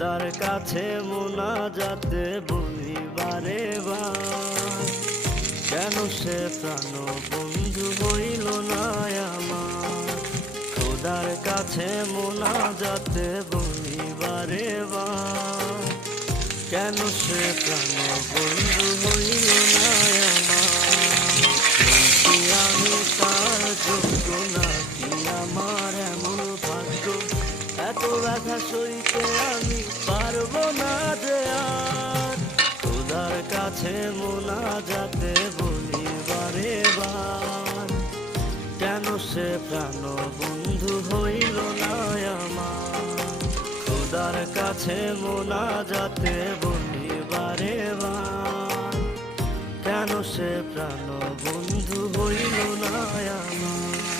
খোদার কাছে মোনাজাতে বলি বারে বার, কেন সে প্রাণ বন্ধু হইল না আমার। খোদার কাছে মোনাজাতে বলি বারে বার, কেন সে প্রাণ বন্ধু হইল না আমার। কি আমি তার যোগ্য নাকি আমার এমন ভাগ্য, এত ব্যথা সইতে আমি পারবো না যে আর। খোদার কাছে মোনাজাতে বলি বারে বার, কেন সে প্রাণ বন্ধু হইল না আমার। খোদার কাছে মোনাজাতে বলি বারে বার, কেন সে প্রাণ বন্ধু হইল না আমার।